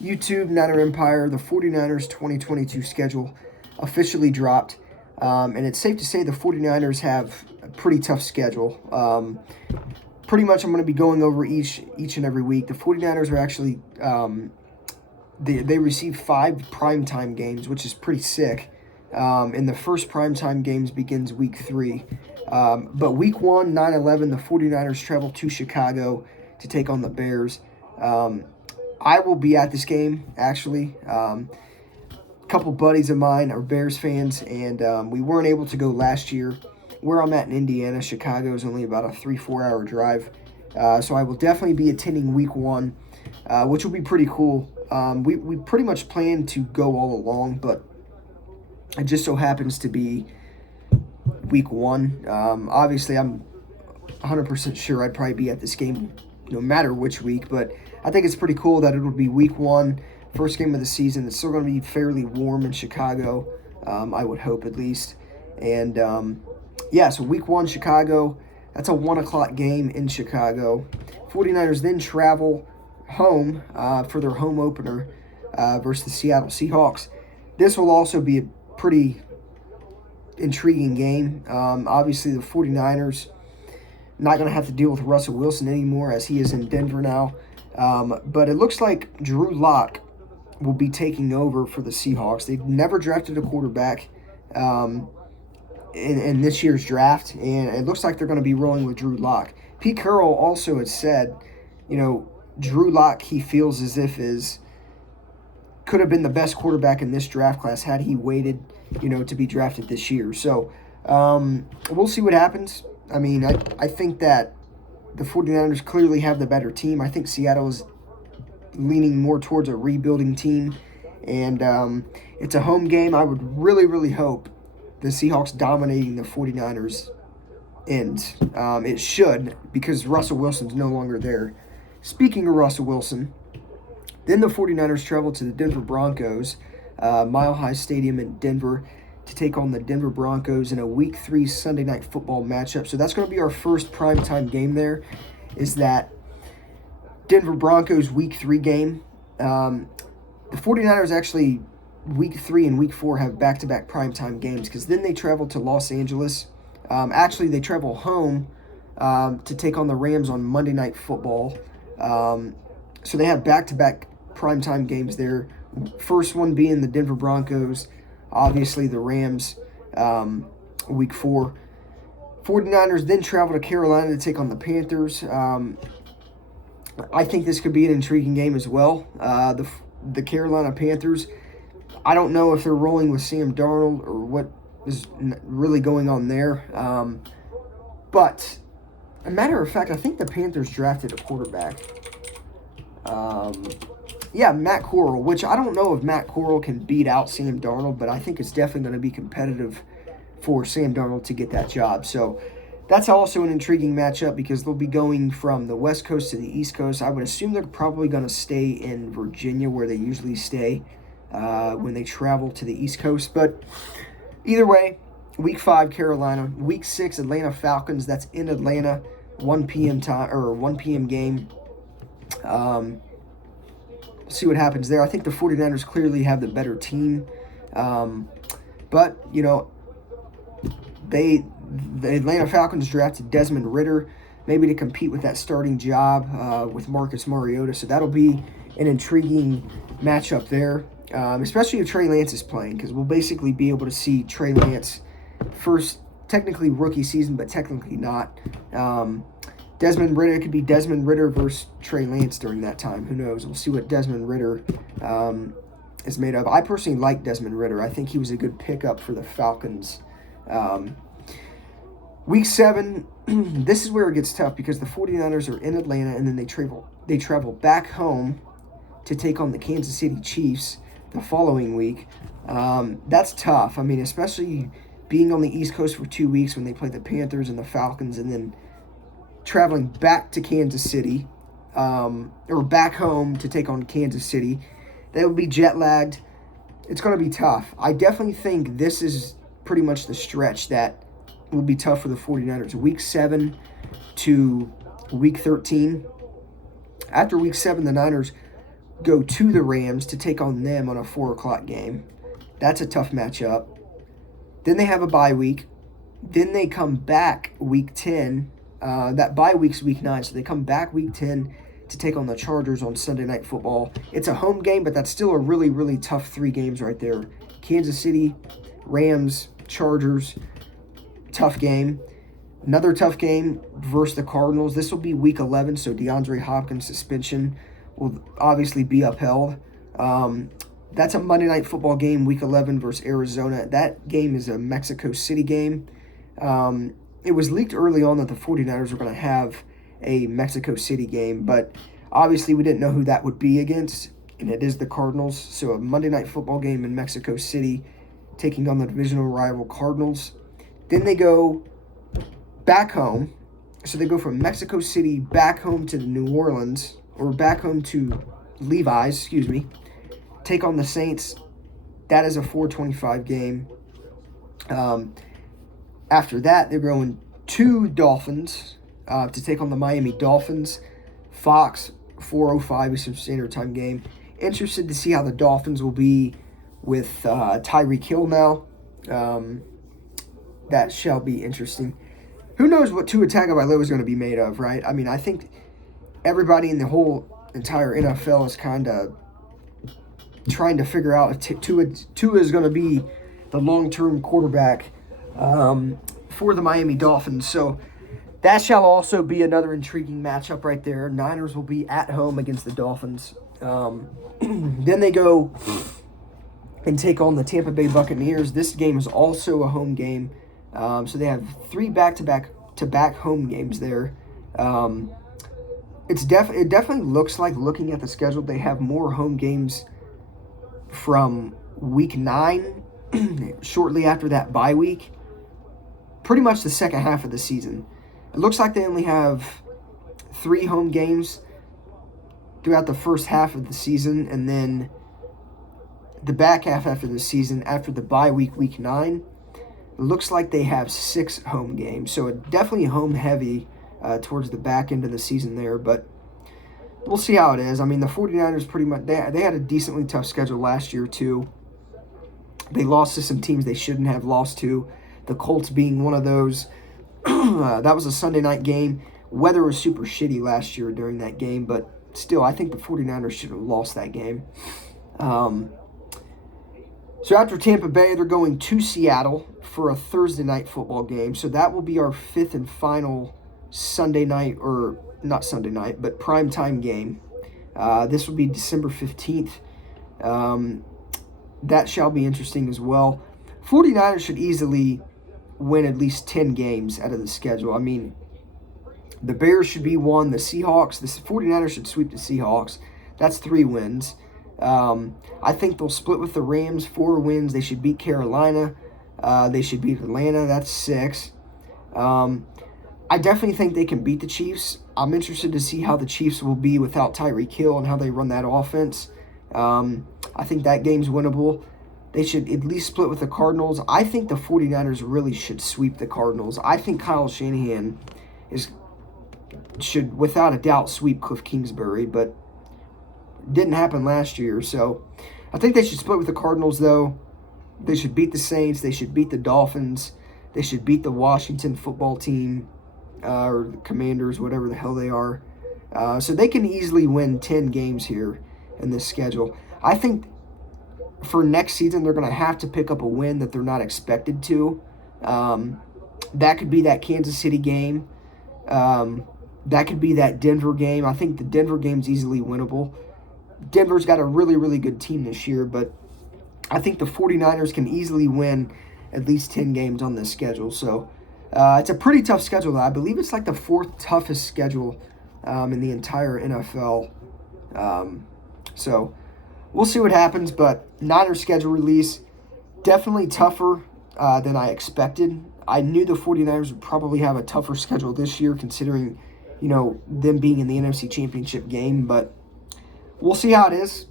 YouTube, Niner Empire, the 49ers 2022 schedule officially dropped. And it's safe to say the 49ers have a pretty tough schedule. Pretty much I'm going to be going over each and every week. The 49ers are actually, they receive 5 primetime games, which is pretty sick. And the first primetime games begins week 3. But week 1, 9/11, the 49ers travel to Chicago to take on the Bears. I will be at this game, actually. A couple buddies of mine are Bears fans, and we weren't able to go last year. Where I'm at in Indiana, Chicago is only about a 3-4 hour drive. So I will definitely be attending week 1, which will be pretty cool. We pretty much planned to go all along, but it just so happens to be week 1. Obviously, I'm 100% sure I'd probably be at this game no matter which week, but I think it's pretty cool that it'll be week 1, first game of the season. It's still going to be fairly warm in Chicago, I would hope at least. And so week 1, Chicago, that's a 1 o'clock game in Chicago. 49ers then travel home for their home opener versus the Seattle Seahawks. This will also be a pretty intriguing game. Obviously, the 49ers not going to have to deal with Russell Wilson anymore as he is in Denver now. But it looks like Drew Lock will be taking over for the Seahawks. They've never drafted a quarterback in this year's draft, and it looks like they're going to be rolling with Drew Lock. Pete Carroll also has said, Drew Lock, he feels as if could have been the best quarterback in this draft class had he waited, to be drafted this year. So we'll see what happens. I mean, I think that the 49ers clearly have the better team. I think Seattle is leaning more towards a rebuilding team, and it's a home game. I would really, really hope the Seahawks dominating the 49ers ends. It should, because Russell Wilson's no longer there. Speaking of Russell Wilson, then the 49ers travel to the Denver Broncos, Mile High Stadium in Denver, to take on the Denver Broncos in a Week 3 Sunday Night Football matchup. So that's going to be our first primetime game there, is that Denver Broncos Week 3 game. The 49ers actually, Week 3 and Week 4 have back-to-back primetime games, because then they travel to Los Angeles. Actually, they travel home to take on the Rams on Monday Night Football. So they have back-to-back primetime games there. First one being the Denver Broncos, obviously the Rams, Week 4. 49ers then travel to Carolina to take on the Panthers. I think this could be an intriguing game as well. The Carolina Panthers, I don't know if they're rolling with Sam Darnold or what is really going on there. But, a matter of fact, I think the Panthers drafted a quarterback. Matt Corral, which I don't know if Matt Corral can beat out Sam Darnold, but I think it's definitely going to be competitive for Sam Darnold to get that job. So that's also an intriguing matchup, because they'll be going from the West Coast to the East Coast. I would assume they're probably going to stay in Virginia, where they usually stay when they travel to the East Coast. But either way, Week 5, Carolina. Week 6, Atlanta Falcons. That's in Atlanta, 1 p.m. time, or 1 p.m. game. See what happens there. I think the 49ers clearly have the better team. But, the Atlanta Falcons drafted Desmond Ridder, maybe to compete with that starting job with Marcus Mariota. So that'll be an intriguing matchup there, especially if Trey Lance is playing, because we'll basically be able to see Trey Lance first, technically rookie season, but technically not. Desmond Ridder, it could be Desmond Ridder versus Trey Lance during that time. Who knows? We'll see what Desmond Ridder is made of. I personally like Desmond Ridder. I think he was a good pickup for the Falcons. Week 7, this is where it gets tough, because the 49ers are in Atlanta, and then they travel back home to take on the Kansas City Chiefs the following week. That's tough. I mean, especially being on the East Coast for 2 weeks when they play the Panthers and the Falcons, and then traveling back to Kansas City, or back home to take on Kansas City. They will be jet-lagged. It's going to be tough. I definitely think this is pretty much the stretch that will be tough for the 49ers. Week 7 to Week 13. After Week 7, the Niners go to the Rams to take on them on a 4 o'clock game. That's a tough matchup. Then they have a bye week. Then they come back week 10. That bye week's week 9, so they come back week 10 to take on the Chargers on Sunday Night Football. It's a home game, but that's still a really, really tough 3 games right there. Kansas City, Rams, Chargers, tough game. Another tough game versus the Cardinals. This will be week 11, so DeAndre Hopkins' suspension will obviously be upheld. That's a Monday Night Football game, week 11 versus Arizona. That game is a Mexico City game. It was leaked early on that the 49ers were going to have a Mexico City game, but obviously we didn't know who that would be against, and it is the Cardinals. So a Monday Night Football game in Mexico City taking on the divisional rival Cardinals. Then they go back home. So they go from Mexico City back home to New Orleans, or back home to Levi's, take on the Saints. That is a 4:25 game. After that, they're going to Dolphins to take on the Miami Dolphins. Fox, 4:05 Eastern Standard Time game. Interested to see how the Dolphins will be with Tyreek Hill now. That shall be interesting. Who knows what Tua Tagovailoa is going to be made of, right? I mean, I think everybody in the whole entire NFL is kind of trying to figure out if Tua is going to be the long-term quarterback for the Miami Dolphins. So that shall also be another intriguing matchup right there. Niners will be at home against the Dolphins. Then they go and take on the Tampa Bay Buccaneers. This game is also a home game. So they have 3 back-to-back home games there. It definitely looks like, looking at the schedule, they have more home games from week 9, shortly after that bye week, pretty much the second half of the season. It looks like they only have 3 home games throughout the first half of the season, and then the back half after the season, after the bye week, week 9, it looks like they have 6 home games. So definitely home heavy towards the back end of the season there, but we'll see how it is. I mean, the 49ers pretty much, they had a decently tough schedule last year too. They lost to some teams they shouldn't have lost to, the Colts being one of those. That was a Sunday night game. Weather was super shitty last year during that game, but still, I think the 49ers should have lost that game. So after Tampa Bay, they're going to Seattle for a Thursday night football game. So that will be our 5th and final Sunday night, or not Sunday night, but primetime game. This will be December 15th. That shall be interesting as well. 49ers should easily win at least 10 games out of the schedule. I mean, the Bears should be 1. The 49ers should sweep the Seahawks. That's 3 wins. I think they'll split with the Rams, 4 wins. They should beat Carolina. They should beat Atlanta. That's 6. I definitely think they can beat the Chiefs. I'm interested to see how the Chiefs will be without Tyreek Hill and how they run that offense. I think that game's winnable. They should at least split with the Cardinals. I think the 49ers really should sweep the Cardinals. I think Kyle Shanahan should, without a doubt, sweep Cliff Kingsbury, but didn't happen last year. So I think they should split with the Cardinals, though. They should beat the Saints. They should beat the Dolphins. They should beat the Washington football team, or the Commanders, whatever the hell they are. So they can easily win 10 games here in this schedule. I think for next season, they're going to have to pick up a win that they're not expected to. That could be that Kansas City game. That could be that Denver game. I think the Denver game's easily winnable. Denver's got a really, really good team this year, but I think the 49ers can easily win at least 10 games on this schedule. So it's a pretty tough schedule. I believe it's like the 4th toughest schedule in the entire NFL. So we'll see what happens, but Niners schedule release, definitely tougher than I expected. I knew the 49ers would probably have a tougher schedule this year, considering, them being in the NFC Championship game, but we'll see how it is.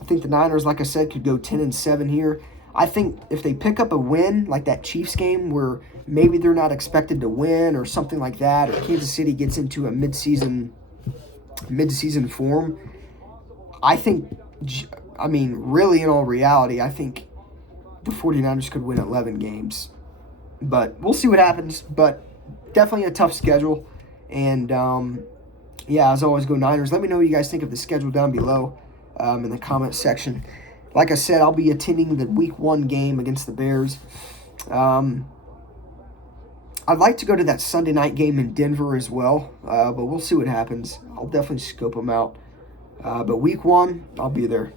I think the Niners, like I said, could go 10-7 here. I think if they pick up a win, like that Chiefs game where maybe they're not expected to win or something like that, or Kansas City gets into a mid-season form, I think, really in all reality, I think the 49ers could win 11 games. But we'll see what happens. But definitely a tough schedule. And, as always, go Niners. Let me know what you guys think of the schedule down below in the comment section. Like I said, I'll be attending the Week 1 game against the Bears. I'd like to go to that Sunday night game in Denver as well, but we'll see what happens. I'll definitely scope them out. But Week 1, I'll be there.